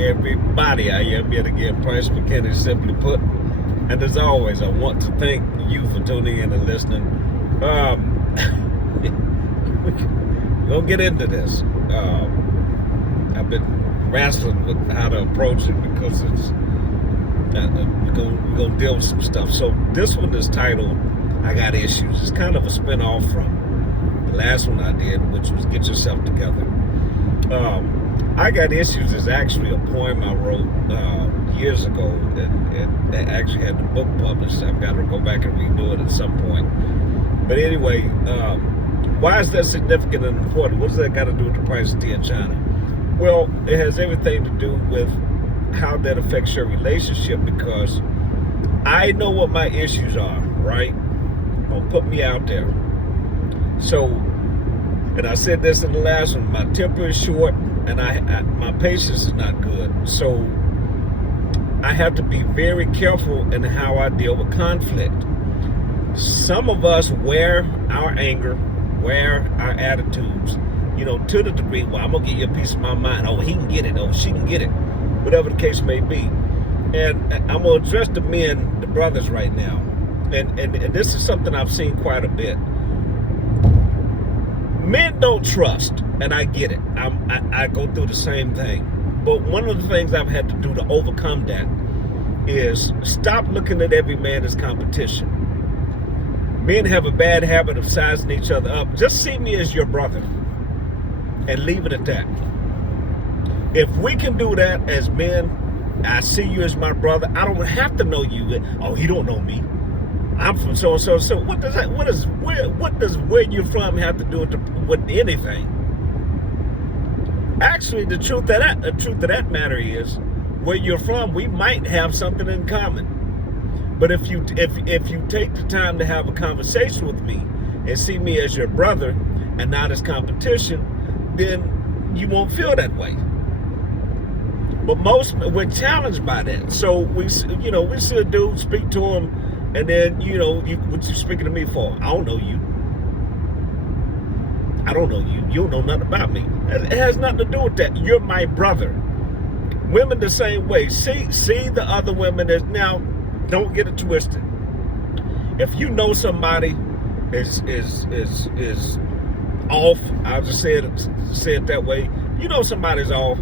everybody. I am yet again Price McKinney, simply put. And as always, I want to thank you for tuning in and listening. We'll get into this. I've been wrestling with how to approach it because it's we're gonna deal with some stuff. So this one is titled "I Got Issues." It's kind of a spin-off from the last one I did, which was "Get Yourself Together." "I Got Issues" is actually a poem I wrote years ago that actually had the book published. I've got to go back and redo it at some point. But anyway, why is that significant and important? What does that got to do with the price of tea in China? Well, it has everything to do with how that affects your relationship, because I know what my issues are, right? Don't put me out there. So, and I said this in the last one, my temper is short and my patience is not good. So I have to be very careful in how I deal with conflict. Some of us wear our anger, wear our attitudes, to the degree, well, I'm going to give you a piece of my mind. Oh, he can get it. Oh, she can get it. Whatever the case may be. And I'm going to address the men, the brothers right now. And this is something I've seen quite a bit. Men don't trust, and I get it. I go through the same thing. But one of the things I've had to do to overcome that is stop looking at every man as competition. Men have a bad habit of sizing each other up. Just see me as your brother and leave it at that. If we can do that as men, I see you as my brother. I don't have to know you. Oh, he don't know me. I'm from so and so. So what does where you're from have to do with anything? Actually, the truth of that matter is, where you're from, we might have something in common. But if you take the time to have a conversation with me and see me as your brother and not as competition, then you won't feel that way. But we're challenged by that. So we see a dude, speak to him, and then what you speaking to me for? I don't know you. I don't know you. You don't know nothing about me. It has nothing to do with that. You're my brother. Women the same way. See the other women as now. Don't get it twisted. If you know somebody is off, I'll just say it that way. You know somebody's off,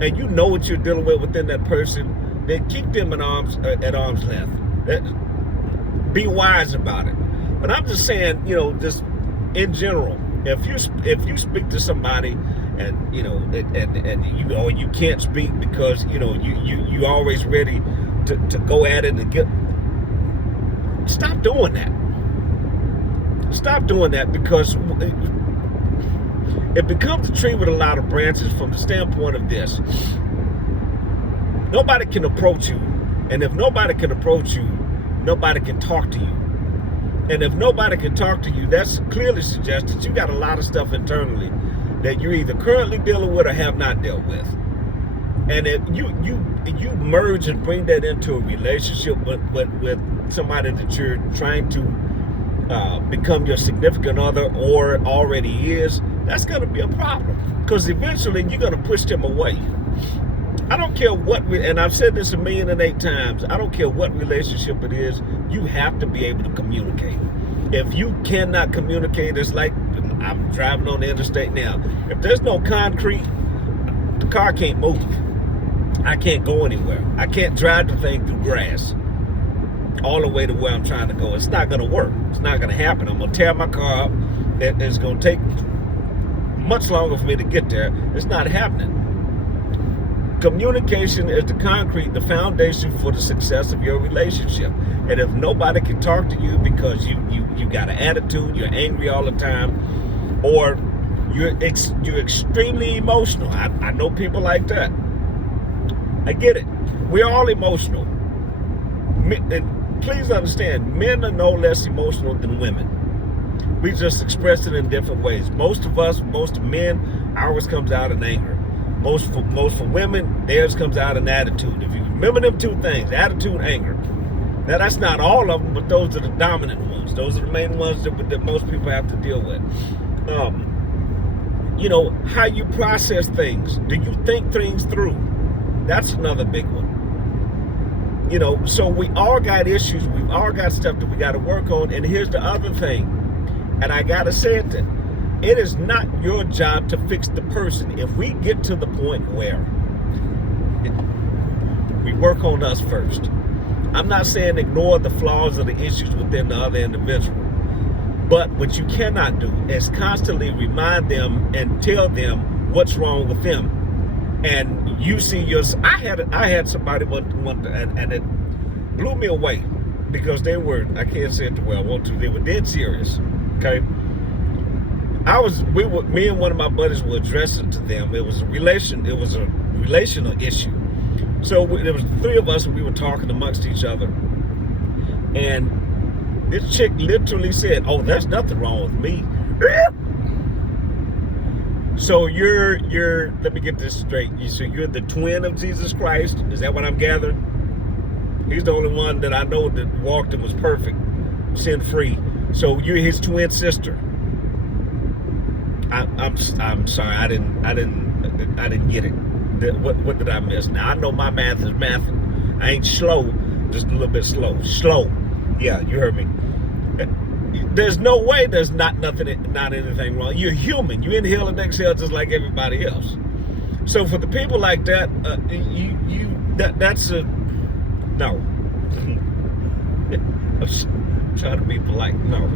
and you know what you're dealing with within that person, then keep them at arm's length. Be wise about it. But I'm just saying, just in general, if you speak to somebody and you can't speak because you always ready to go at it and get, stop doing that. Stop doing that, because it becomes a tree with a lot of branches from the standpoint of this. Nobody can approach you, and if nobody can approach you, nobody can talk to you. And if nobody can talk to you, that's clearly suggests that you got a lot of stuff internally that you're either currently dealing with or have not dealt with. And if you merge and bring that into a relationship with somebody that you're trying to become your significant other or already is, that's going to be a problem, because eventually you're going to push them away. I don't care and I've said this 1,008 times, I don't care what relationship it is, you have to be able to communicate. If you cannot communicate, it's like I'm driving on the interstate now. If there's no concrete, the car can't move. I can't go anywhere. I can't drive the thing through grass all the way to where I'm trying to go. It's not going to work. It's not going to happen. I'm going to tear my car up. It's going to take much longer for me to get there. It's not happening. Communication is the concrete, the foundation for the success of your relationship. And if nobody can talk to you because you got an attitude, you're angry all the time, or you're extremely emotional. I know people like that. I get it. We're all emotional. And please understand, men are no less emotional than women. We just express it in different ways. Most men, ours comes out in anger. Most for women, theirs comes out in attitude. If you remember them two things, attitude, anger. Now, that's not all of them, but those are the dominant ones. Those are the main ones that most people have to deal with. How you process things. Do you think things through? That's another big one. You know, so we all got issues. We've all got stuff that we got to work on. And here's the other thing, and I got to say it, it is not your job to fix the person. If we get to the point where we work on us first, I'm not saying ignore the flaws or the issues within the other individual, but what you cannot do is constantly remind them and tell them what's wrong with them. And you see I had somebody one and it blew me away because they were, I can't say it the way I want to, they were dead serious. Okay. Me and one of my buddies were addressing to them. It was a relational issue. So there was three of us and we were talking amongst each other. And this chick literally said, "Oh, there's nothing wrong with me." So you're let me get this straight. So you're the twin of Jesus Christ? Is that what I'm gathering? He's the only one that I know that walked and was perfect, sin free. So you're his twin sister. I'm sorry, I didn't get it. What did I miss? Now I know my math is math. I ain't slow, just a little bit slow. Slow. Yeah, you heard me. There's no way there's not anything wrong. You're human. You inhale and exhale just like everybody else. So for the people like that, that's a no. I'm trying to be polite. No,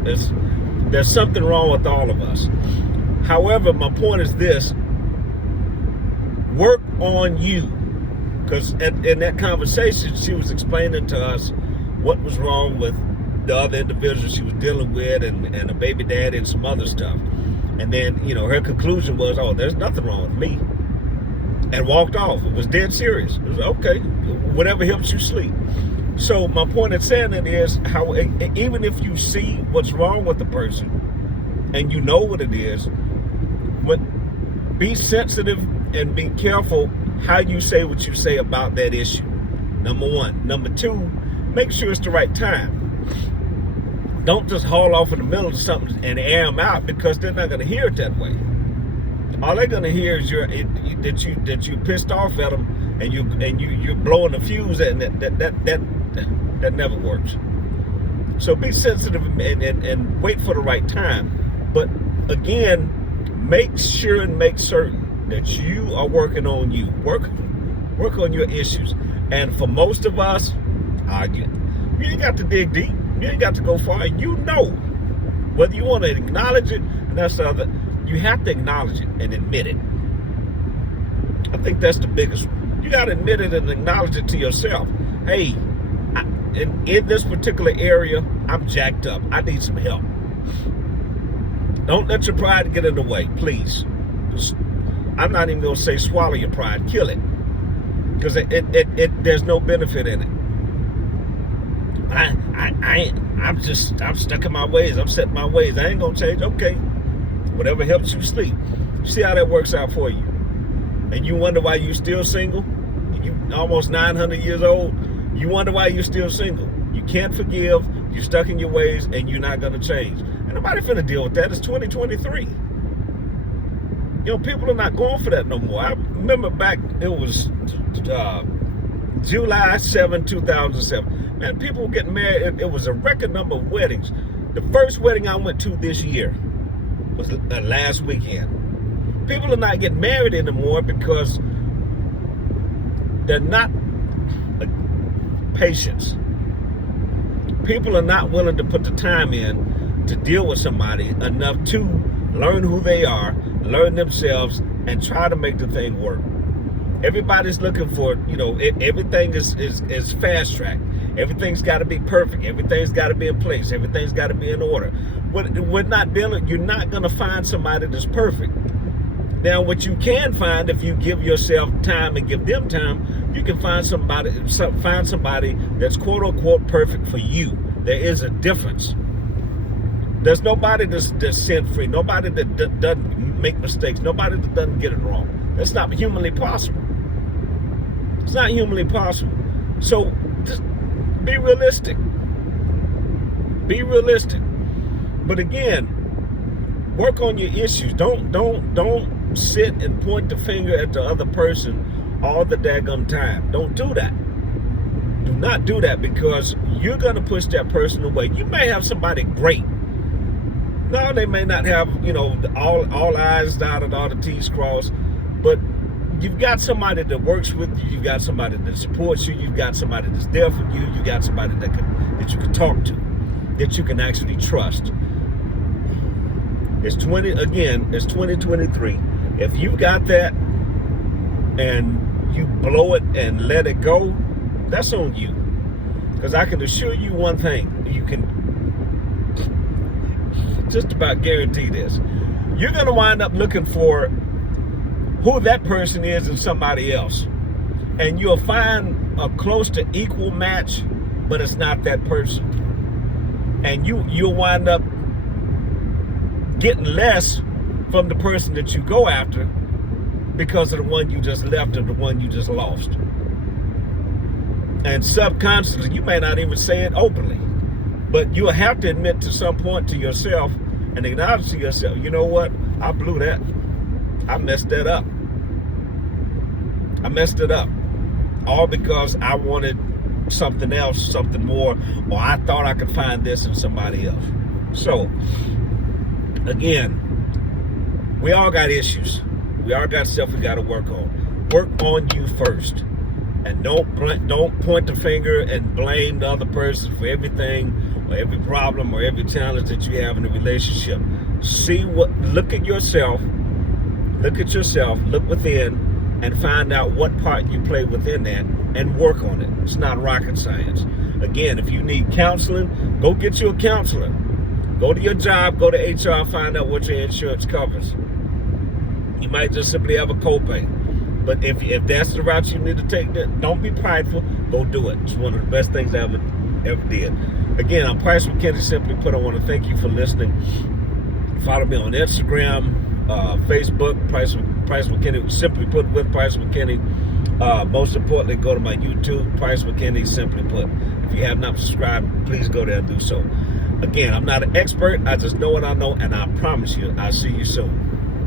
there's something wrong with all of us. However, my point is this: work on you, because in that conversation, she was explaining to us what was wrong with the other individual she was dealing with and a baby daddy and some other stuff. And then, you know, her conclusion was, "Oh, there's nothing wrong with me," and walked off. It was dead serious. It was okay, whatever helps you sleep. So my point in saying it is how even if you see what's wrong with the person and you know what it is, but be sensitive and be careful how you say what you say about that issue. Number one. Number two, make sure it's the right time. Don't just haul off in the middle of something and air them out, because they're not going to hear it that way. All they're going to hear is that you pissed off at them and you're blowing the fuse, and that never works. So be sensitive and wait for the right time. But again, make sure and make certain that you are working on you. Work on your issues. And for most of us, you ain't got to dig deep. You ain't got to go far. You know, whether you want to acknowledge it, and that's the other, you have to acknowledge it and admit it. I think that's the biggest one. You got to admit it and acknowledge it to yourself. Hey, in this particular area, I'm jacked up. I need some help. Don't let your pride get in the way, please. I'm not even going to say swallow your pride, kill it, because there's no benefit in it. I'm stuck in my ways. I'm set in my ways. I ain't gonna change. Okay, whatever helps you sleep. See how that works out for you. And you wonder why you still single. You almost 900 years old. You wonder why you're still single. You can't forgive. You're stuck in your ways, and you're not gonna change. And nobody finna deal with that. It's 2023. You know, people are not going for that no more. I remember back, it was July 7, 2007. Man, people were getting married. It was a record number of weddings. The first wedding I went to this year was last weekend. People are not getting married anymore because they're not patient. People are not willing to put the time in to deal with somebody enough to learn who they are, learn themselves, and try to make the thing work. Everybody's looking for, you know, everything is fast track. Everything's got to be perfect. Everything's got to be in place. Everything's got to be in order. We're not dealing. You're not going to find somebody that's perfect. Now, what you can find, if you give yourself time and give them time, you can find somebody that's quote unquote perfect for you. There is a difference. There's nobody that's sin free. Nobody that doesn't make mistakes. Nobody that doesn't get it wrong. That's not humanly possible. It's not humanly possible. So just be realistic. Be realistic. But again, work on your issues. Don't sit and point the finger at the other person all the daggum time. Don't do that. Do not do that, because you're going to push that person away. You may have somebody great. No, they may not have, all I's dotted, all the T's crossed, but you've got somebody that works with you. You've got somebody that supports you. You've got somebody that's there for you. You got somebody that you can talk to, that you can actually trust. It's 2023. If you got that and you blow it and let it go, that's on you. Because I can assure you one thing, you can just about guarantee this. You're going to wind up looking for who that person is in somebody else. And you'll find a close to equal match, but it's not that person. And you'll wind up getting less from the person that you go after because of the one you just left or the one you just lost. And subconsciously, you may not even say it openly, but you'll have to admit to some point to yourself and acknowledge to yourself, you know what? I blew that. I messed that up. I messed it up. All because I wanted something else, something more, or I thought I could find this in somebody else. So, again, we all got issues. We all got stuff we got to work on. Work on you first. And don't point the finger and blame the other person for everything or every problem or every challenge that you have in a relationship. Look at yourself, look within, and find out what part you play within that and work on it. It's not rocket science. Again, if you need counseling, go get you a counselor. Go to your job, go to HR, find out what your insurance covers. You might just simply have a copay. But if that's the route you need to take, don't be prideful. Go do it. It's one of the best things I ever did. Again, I'm Price McKinney, Simply Put. I want to thank you for listening. Follow me on Instagram, Facebook, Price McKinney, Simply Put with Price McKinney. Most importantly, go to my YouTube, Price McKinney, Simply Put. If you have not subscribed, please go there and do so. Again, I'm not an expert. I just know what I know, and I promise you, I'll see you soon.